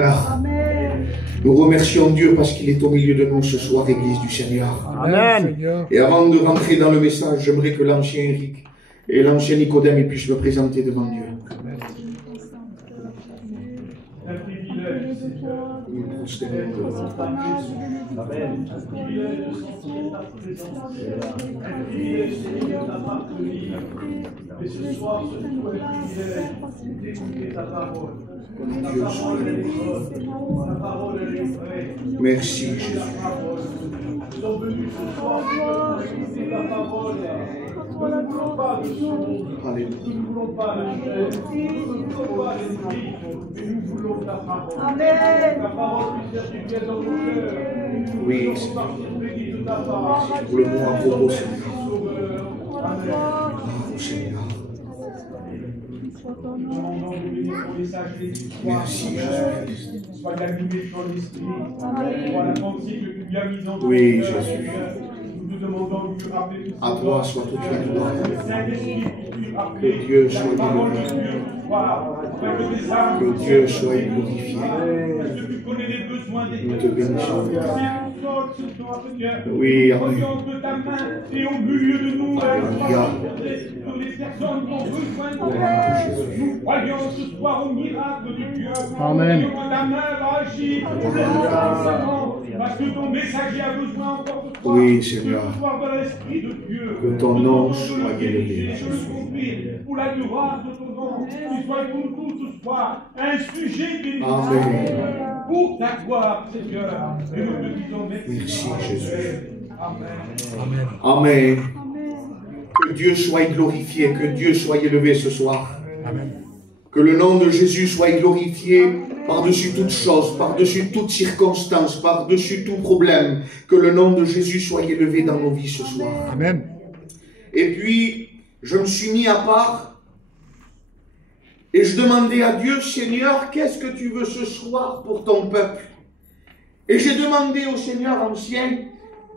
Ah. Nous remercions Dieu parce qu'il est au milieu de nous ce soir, Église du Seigneur. Amen. Et avant de rentrer dans le message, j'aimerais que l'ancien Eric et l'ancien Nicodème puissent me présenter devant Dieu. Un privilège, Seigneur. Nous prosternons. Amen. Un privilège de sentir ta présence. Un privilège, Seigneur, d'appartenir. Et ce soir, ce soit un privilège d'écouter ta parole. Ta parole, elle est bonne. Ta parole, elle est vraie. Merci, Jésus. Nous sommes venus ce soir, Seigneur, pour écouter ta parole. Nous ne voulons pas de ce monde. Nous ne voulons pas de chair. Nous ne voulons pas d'esprit. Mais nous voulons ta parole. Ta parole puisse faire du bien dans nos cœurs. Oui, Nous voulons partir bénis de ta parole. Pour le mot à propos, Seigneur. Sauveur. Amen. Oh, Seigneur. Nous demandons de bénir ton message des histoires. Merci, Jésus. Sois animé par l'esprit. Sois la pensée que tu lui as mise en ton Oui, cœur, Jésus. Seigneur. Nous te demandons de lui rappeler tout À toi soit toute la gloire. Le Saint-Esprit puisse lui rappeler Que Dieu soit la parole de glorifié. Dieu ce soir. Afin que tes âmes Que Dieu soit glorifié. parce que tu connais les besoins des Nous te bénissons. Oui, Oui, Amen. de ta main et au milieu de nous, Alléluia. sur les personnes qui ont besoin de Gloire toi. à Jésus. Nous croyons ce soir au miracle de Dieu. Amen. Nous croyons que ta main va agir pour les enfants, parce que ton messager a besoin encore de toi. Oui, Seigneur. Ce soir dans l'Esprit de Dieu. Que ton Nous nom demandons de soit le élevé, diriger, de le Jésus. conduire pour la gloire de ton nom. Qu'il soit pour nous ce soir un sujet béni. Amen. Pour ta gloire, Seigneur. Et nous te disons merci. Merci, Jésus. Amen. Amen. Que Dieu soit glorifié, que Dieu soit élevé ce soir. Amen. Que le nom de Jésus soit glorifié par-dessus toute chose, par-dessus toute circonstance, par-dessus tout problème. Que le nom de Jésus soit élevé dans nos vies ce soir. Amen. Et puis, je me suis mis à part et je demandais à Dieu, Seigneur, qu'est-ce que tu veux ce soir pour ton peuple? Et j'ai demandé au Seigneur ancien,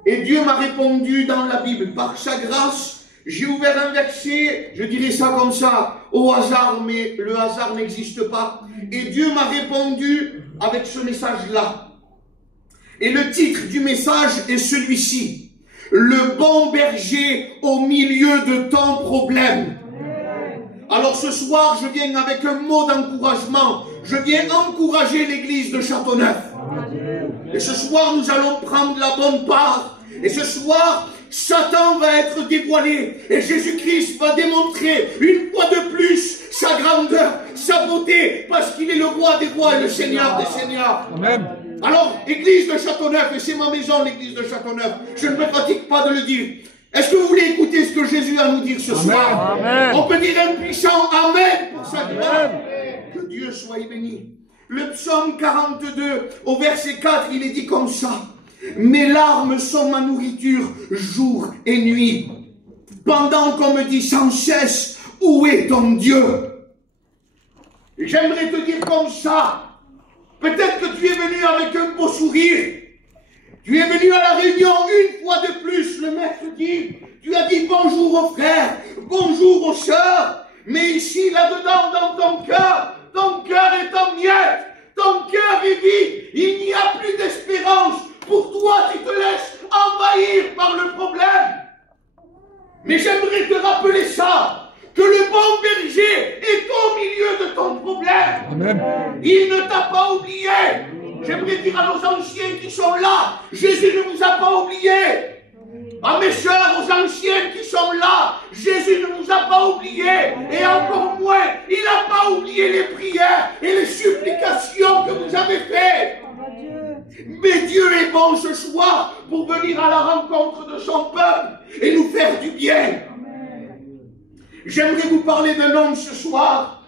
et Dieu m'a répondu dans la Bible, par sa grâce, j'ai ouvert un verset, je dirais ça comme ça, au hasard, mais le hasard n'existe pas. Et Dieu m'a répondu avec ce message-là. Et le titre du message est celui-ci. Le bon berger au milieu de ton problème. Alors ce soir, je viens avec un mot d'encouragement. Je viens encourager l'église de Châteauneuf. Et ce soir, nous allons prendre la bonne part. Et ce soir, Satan va être dévoilé. Et Jésus-Christ va démontrer une fois de plus sa grandeur, sa beauté, parce qu'il est le roi des rois et le Seigneur des seigneurs. Amen. Alors, église de Châteauneuf, et c'est ma maison, l'église de Châteauneuf, je ne me fatigue pas de le dire. Est-ce que vous voulez écouter ce que Jésus a à nous dire ce soir? Amen. On peut dire un puissant Amen pour sa gloire. Que Dieu soit béni. Le psaume 42, au verset 4, il est dit comme ça. Mes larmes sont ma nourriture jour et nuit. Pendant qu'on me dit sans cesse, où est ton Dieu? J'aimerais te dire comme ça. Peut-être que tu es venu avec un beau sourire. Tu es venu à la réunion une fois de plus, le maître dit. Tu as dit bonjour aux frères, bonjour aux sœurs. Mais ici, là-dedans, dans ton cœur est en miettes. Ton cœur est vide. Il n'y a plus d'espérance. Pour toi, tu te laisses envahir par le problème. Mais j'aimerais te rappeler ça. Que le bon berger est au milieu de ton problème. Amen. Il ne t'a pas oublié. J'aimerais dire à nos anciens qui sont là, Jésus ne vous a pas oubliés. À mes sœurs, aux anciennes qui sont là, Jésus ne vous a pas oubliés. Et encore moins, il n'a pas oublié les prières et les supplications que vous avez faites. Mais Dieu est bon ce soir pour venir à la rencontre de son peuple et nous faire du bien. J'aimerais vous parler d'un homme ce soir.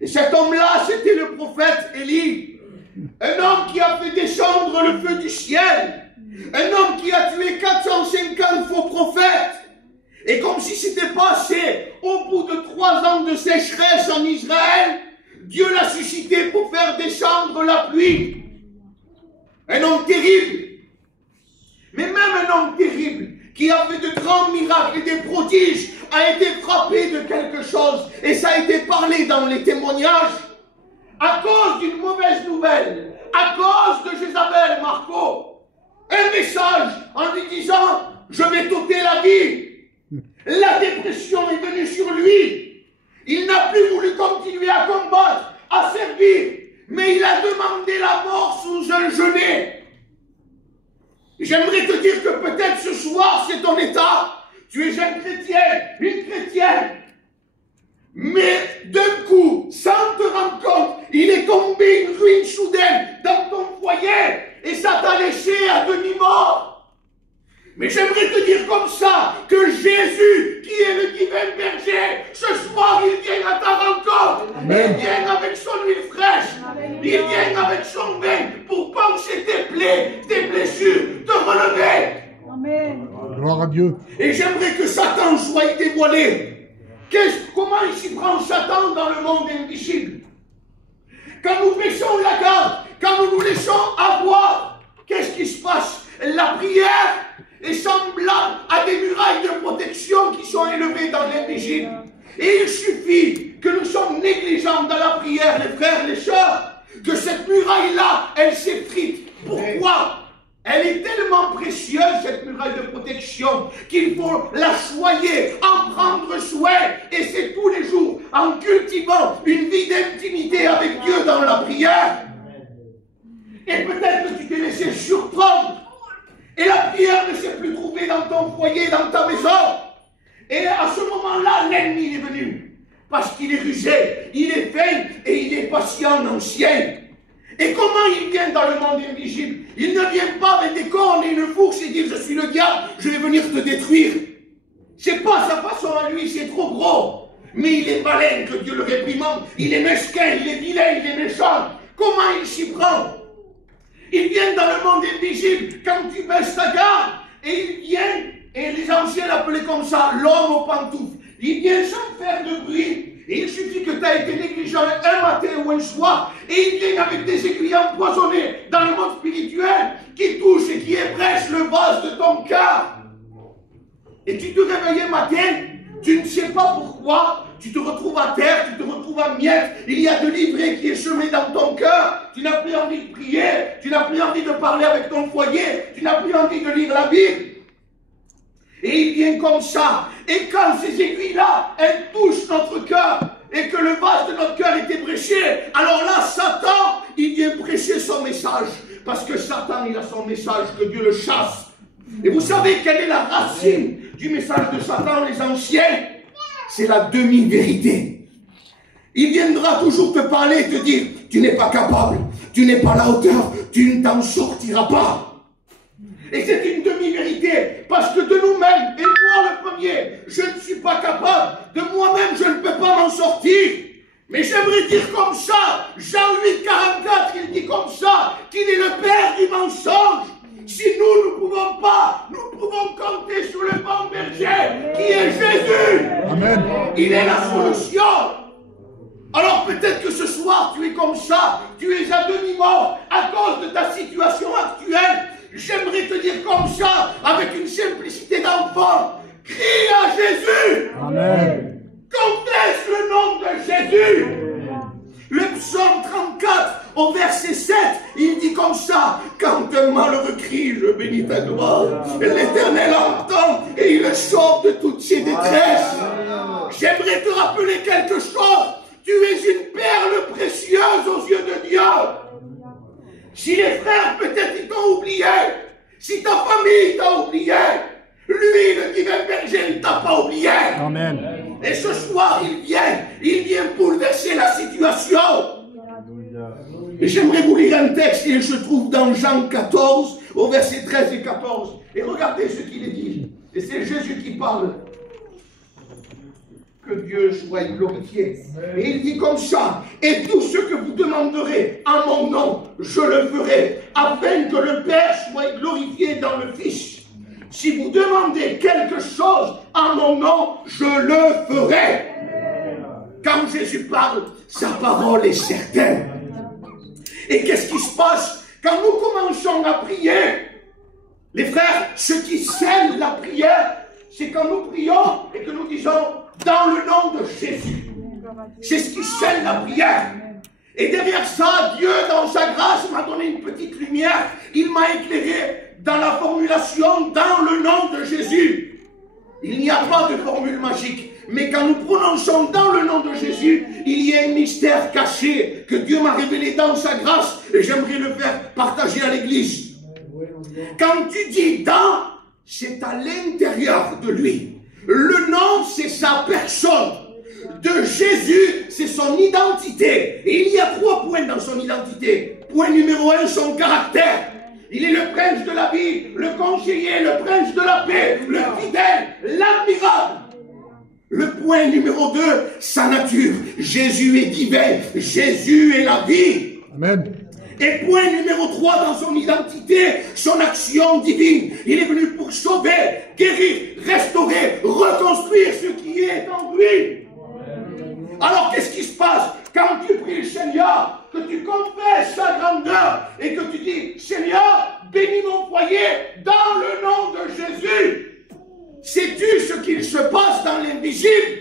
Et cet homme-là, c'était le prophète Élie. Un homme qui a fait descendre le feu du ciel. Un homme qui a tué 450 faux prophètes. Et comme si c'était passé, au bout de 3 ans de sécheresse en Israël, Dieu l'a suscité pour faire descendre la pluie. Un homme terrible. Mais même un homme terrible, qui a fait de grands miracles et des prodiges, a été frappé de quelque chose. Et ça a été parlé dans les témoignages. À cause d'une mauvaise nouvelle, je vais t'ôter la vie. La dépression est venue sur lui. Il n'a plus voulu continuer à combattre, à servir, mais il a demandé la mort sous un genet. J'aimerais te dire que peut-être ce soir, c'est ton état. Tu es un chrétien, une chrétienne. Mais d'un coup, sans te rendre compte, il est tombé une ruine soudaine dans ton foyer et ça t'a laissé à demi-mort. Mais j'aimerais te dire comme ça que Jésus, qui est le divin berger, ce soir il vient à ta rencontre. Amen. Il vient avec son huile fraîche. Amen. Il vient avec son vin pour panser tes plaies, tes blessures, te relever. Amen. Gloire à Dieu. Et j'aimerais que Satan soit dévoilé. Comment il s'y prend Satan dans le monde invisible? Quand nous baissons la garde, quand nous nous laissons avoir, qu'est-ce qui se passe? La prière est semblable à des murailles de protection qui sont élevées dans l'invisible. Et il suffit que nous sommes négligents dans la prière, les frères, les sœurs, que cette muraille-là, elle s'effrite. Pourquoi? Elle est tellement précieuse, cette muraille de protection, qu'il faut la choyer, en prendre soin. Et c'est tous les jours, en cultivant une vie d'intimité avec Dieu dans la prière. Et peut-être que tu t'es laissé surprendre. Et la prière ne s'est plus trouvée dans ton foyer, dans ta maison. Et à ce moment-là, l'ennemi est venu. Parce qu'il est rusé, il est fin et il est patient, ancien. Et comment il vient dans le monde invisible? Il ne vient pas avec des cornes et une fourche et dire je suis le diable, je vais venir te détruire. C'est pas sa façon à lui, c'est trop gros. Mais il est malin, que Dieu le réprimande. Il est mesquin, il est vilain, il est méchant. Comment il s'y prend? Il vient dans le monde invisible quand tu baisses ta garde. Et il vient, et les anciens l'appelaient comme ça, l'homme aux pantoufles. Il vient sans faire de bruit. Et il suffit que tu aies été négligent un matin ou un soir, et il vient avec des aiguilles empoisonnées dans le monde spirituel qui touchent et qui ébrèchent le vase de ton cœur. Et tu te réveilles un matin, tu ne sais pas pourquoi, tu te retrouves à terre, tu te retrouves à miettes, il y a de l'ivraie qui est semé dans ton cœur, tu n'as plus envie de prier, tu n'as plus envie de parler avec ton foyer, tu n'as plus envie de lire la Bible. Et il vient comme ça. Et quand ces aiguilles-là, elles touchent notre cœur, et que le vase de notre cœur est ébréché, alors là, Satan, il vient prêcher son message. Parce que Satan, il a son message, que Dieu le chasse. Et vous savez quelle est la racine du message de Satan, les anciens? C'est la demi-vérité. Il viendra toujours te parler et te dire, tu n'es pas capable, tu n'es pas à la hauteur, tu ne t'en sortiras pas. Et c'est une demi-vérité, parce que de nous-mêmes, et moi le premier, je ne suis pas capable, de moi-même je ne peux pas m'en sortir. Mais j'aimerais dire comme ça, Jean 8, 44, il dit comme ça, qu'il est le père du mensonge. Si nous ne pouvons pas, nous pouvons compter sur le bon berger, qui est Jésus. Amen. Il est la solution. Alors peut-être que ce soir tu es comme ça, tu es à demi-mort à cause de ta situation actuelle. J'aimerais te dire comme ça, avec une simplicité d'enfant, crie à Jésus. Amen. Confesse le nom de Jésus. Le psaume 34, au verset 7, il dit comme ça, quand un malheureux crie, je bénis ta gloire. L'Éternel entend et il le sauve de toutes ses détresses. J'aimerais te rappeler quelque chose. Tu es une perle précieuse aux yeux de Dieu. Si les frères, peut-être, ils t'ont oublié. Si ta famille t'a oublié. Lui, le divin berger, il ne t'a pas oublié. Amen. Et ce soir, il vient bouleverser la situation. Et j'aimerais vous lire un texte, il se trouve dans Jean 14, au verset 13 et 14. Et regardez ce qu'il est dit. Et c'est Jésus qui parle. Que Dieu soit glorifié. Et il dit comme ça, et tout ce que vous demanderez en mon nom, je le ferai, afin que le Père soit glorifié dans le Fils. Si vous demandez quelque chose en mon nom, je le ferai. Quand Jésus parle, sa parole est certaine. Et qu'est-ce qui se passe quand nous commençons à prier? Les frères, ce qui scelle la prière, c'est quand nous prions et que nous disons dans le nom de Jésus. C'est ce qui scelle la prière. Et derrière ça, Dieu, dans sa grâce, m'a donné une petite lumière. Il m'a éclairé dans la formulation dans le nom de Jésus. Il n'y a pas de formule magique. Mais quand nous prononçons dans le nom de Jésus, il y a un mystère caché que Dieu m'a révélé dans sa grâce et j'aimerais le faire partager à l'Église. Quand tu dis dans, c'est à l'intérieur de lui. Le nom, c'est sa personne. De Jésus, c'est son identité. Et il y a 3 points dans son identité. Point numéro 1, son caractère. Il est le prince de la vie, le conseiller, le prince de la paix, le fidèle, l'admirable. Le point numéro 2, sa nature. Jésus est divin. Jésus est la vie. Amen. Et point numéro 3 dans son identité, son action divine. Il est venu pour sauver, guérir, restaurer, reconstruire ce qui est en lui. Alors qu'est-ce qui se passe quand tu pries le Seigneur, que tu confesses sa grandeur et que tu dis, Seigneur, bénis mon foyer dans le nom de Jésus. Sais-tu ce qu'il se passe dans l'invisible?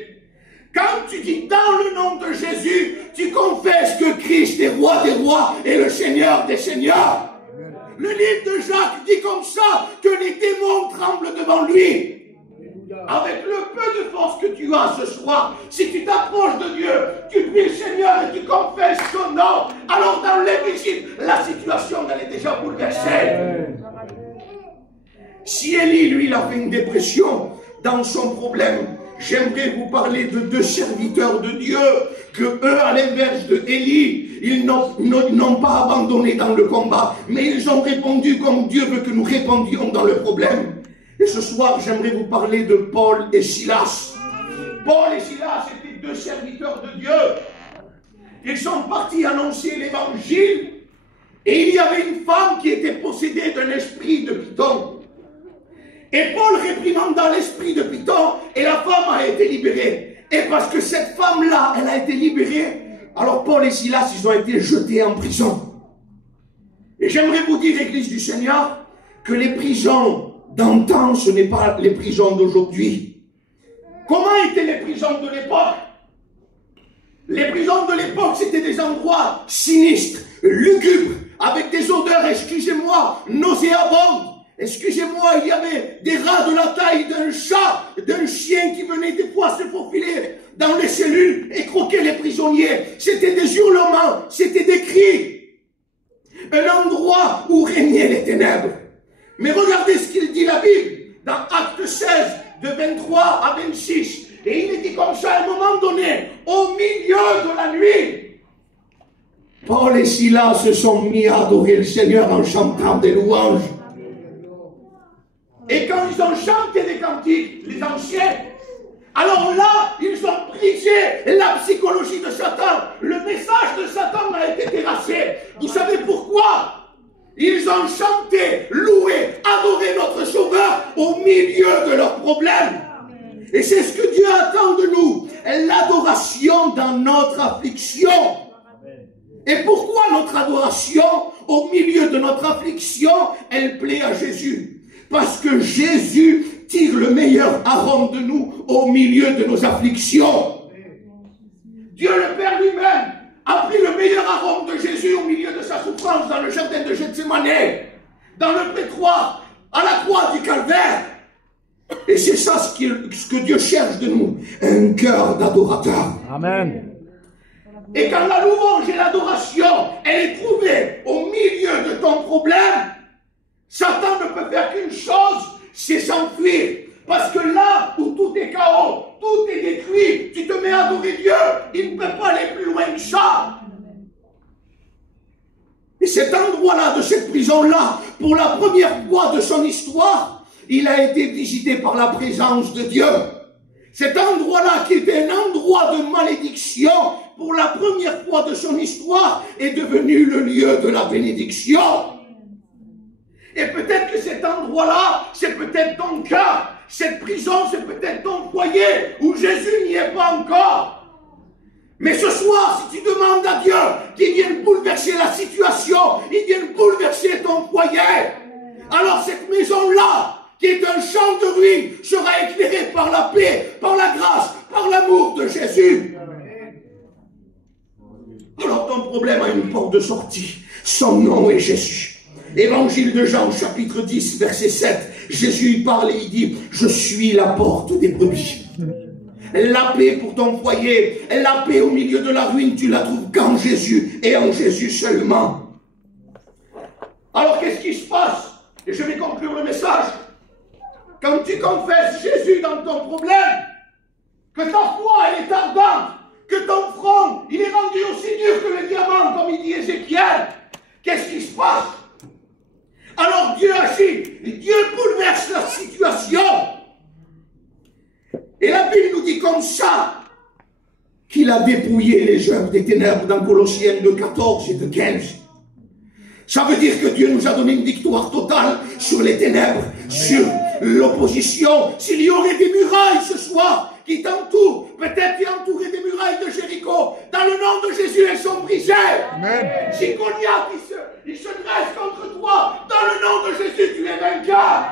Quand tu dis dans le nom de Jésus, tu confesses que Christ est roi des rois et le Seigneur des seigneurs. Le livre de Jacques dit comme ça que les démons tremblent devant lui. Avec le peu de force que tu as ce soir, si tu t'approches de Dieu, tu pries le Seigneur et tu confesses son nom, alors dans l'invisible, la situation elle est déjà bouleversée. Si Élie, lui, il a fait une dépression dans son problème, j'aimerais vous parler de 2 serviteurs de Dieu, que eux, à l'inverse de Élie, ils n'ont pas abandonné dans le combat, mais ils ont répondu comme Dieu veut que nous répondions dans le problème. Et ce soir, j'aimerais vous parler de Paul et Silas. Paul et Silas étaient 2 serviteurs de Dieu. Ils sont partis annoncer l'évangile, et il y avait une femme qui était possédée d'un esprit de python. Et Paul réprimanda l'esprit de python et la femme a été libérée. Et parce que cette femme-là, elle a été libérée, alors Paul et Silas, ils ont été jetés en prison. Et j'aimerais vous dire, Église du Seigneur, que les prisons d'antan, ce n'est pas les prisons d'aujourd'hui. Comment étaient les prisons de l'époque? Les prisons de l'époque, c'était des endroits sinistres, lugubres, avec des odeurs, excusez-moi, nauséabondes. Excusez-moi, il y avait des rats de la taille d'un chat, d'un chien qui venait des fois se faufiler dans les cellules et croquer les prisonniers. C'était des hurlements, c'était des cris. Un endroit où régnaient les ténèbres. Mais regardez ce qu'il dit la Bible dans Actes 16, de 23 à 26. Et il est dit comme ça à un moment donné, au milieu de la nuit. Paul et Silas se sont mis à adorer le Seigneur en chantant des louanges. Et quand ils ont chanté des cantiques, les anciens, alors là, ils ont brisé la psychologie de Satan. Le message de Satan a été terrassé. Vous savez pourquoi? Ils ont chanté, loué, adoré notre Sauveur au milieu de leurs problèmes. Et c'est ce que Dieu attend de nous, l'adoration dans notre affliction. Et pourquoi notre adoration au milieu de notre affliction, elle plaît à Jésus? Parce que Jésus tire le meilleur arôme de nous au milieu de nos afflictions. Dieu le Père lui-même a pris le meilleur arôme de Jésus au milieu de sa souffrance dans le jardin de Gethsémane, dans le prétoire, à la croix du calvaire. Et c'est ça ce que Dieu cherche de nous, un cœur d'adorateur. Amen. Et quand la louange et l'adoration, elle est trouvée au milieu de ton problème, Satan ne peut faire qu'une chose, c'est s'enfuir. Parce que là où tout est chaos, tout est détruit, tu te mets à adorer Dieu, il ne peut pas aller plus loin que ça. Et cet endroit-là, de cette prison-là, pour la première fois de son histoire, il a été visité par la présence de Dieu. Cet endroit-là, qui était un endroit de malédiction, pour la première fois de son histoire, est devenu le lieu de la bénédiction. Et peut-être que cet endroit-là, c'est peut-être ton cœur. Cette prison, c'est peut-être ton foyer, où Jésus n'y est pas encore. Mais ce soir, si tu demandes à Dieu qu'il vienne bouleverser la situation, il vienne bouleverser ton foyer, alors cette maison-là, qui est un champ de ruines, sera éclairée par la paix, par la grâce, par l'amour de Jésus. Alors ton problème a une porte de sortie. Son nom est Jésus. Évangile de Jean, chapitre 10, verset 7. Jésus y parle et il dit, je suis la porte des brebis. La paix pour ton foyer, la paix au milieu de la ruine, tu la trouves qu'en Jésus et en Jésus seulement. Alors qu'est-ce qui se passe? Et je vais conclure le message. Quand tu confesses Jésus dans ton problème, que ta foi elle est ardente, que ton front il est rendu aussi dur que le diamant, comme il dit Ézéchiel, qu'est-ce qui se passe? Alors Dieu agit, Dieu bouleverse la situation. Et la Bible nous dit comme ça, qu'il a dépouillé les œuvres des ténèbres dans Colossiens 2:14 et 2:15. Ça veut dire que Dieu nous a donné une victoire totale sur les ténèbres, sur l'opposition. S'il y aurait des murailles ce soir qui t'entourent, peut-être tu es entouré des murailles de Jéricho, dans le nom de Jésus, elles sont brisées. Amen. Si Goliath il se dresse contre toi, dans le nom de Jésus, tu es vainqueur.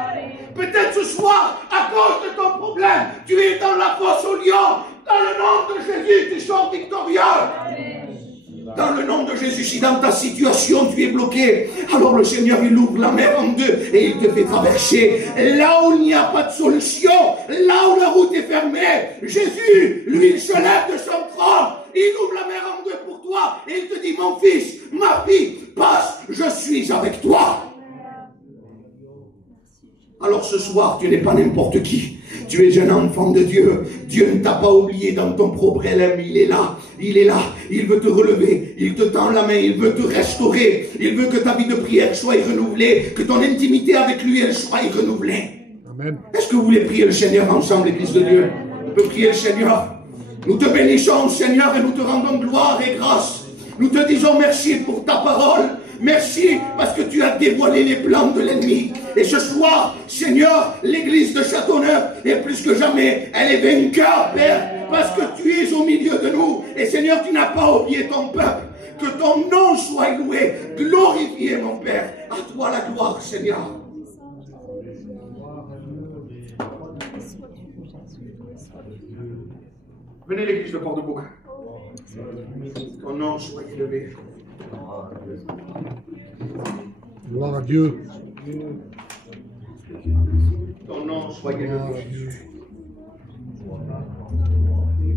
Peut-être ce soir, à cause de ton problème, tu es dans la fosse au lion. Dans le nom de Jésus, tu sors victorieux. Dans le nom de Jésus, si dans ta situation tu es bloqué, alors le Seigneur il ouvre la mer en deux et il te fait traverser. Là où il n'y a pas de solution, là où la route est fermée, Jésus, lui, il se lève de son trône, il ouvre la mer en deux pour toi et il te dit, mon fils, ma fille, passe, je suis avec toi. Alors ce soir, tu n'es pas n'importe qui. Tu es un enfant de Dieu. Dieu ne t'a pas oublié dans ton problème. Il est là. Il est là. Il veut te relever. Il te tend la main. Il veut te restaurer. Il veut que ta vie de prière soit renouvelée. Que ton intimité avec lui, elle soit renouvelée. Amen. Est-ce que vous voulez prier le Seigneur ensemble, l'Église de Dieu? On peut prier le Seigneur. Nous te bénissons, Seigneur, et nous te rendons gloire et grâce. Nous te disons merci pour ta parole. Merci parce que tu as dévoilé les plans de l'ennemi. Et ce soir, Seigneur, l'église de Châteauneuf, et plus que jamais, elle est vainqueur, Père, parce que tu es au milieu de nous. Et Seigneur, tu n'as pas oublié ton peuple. Que ton nom soit loué, glorifié, mon Père. À toi la gloire, Seigneur. Venez l'église de Port-de-Bouc. Ton nom soit élevé. Gloire à Dieu. Ton nom soit élevé. Gloire à Dieu.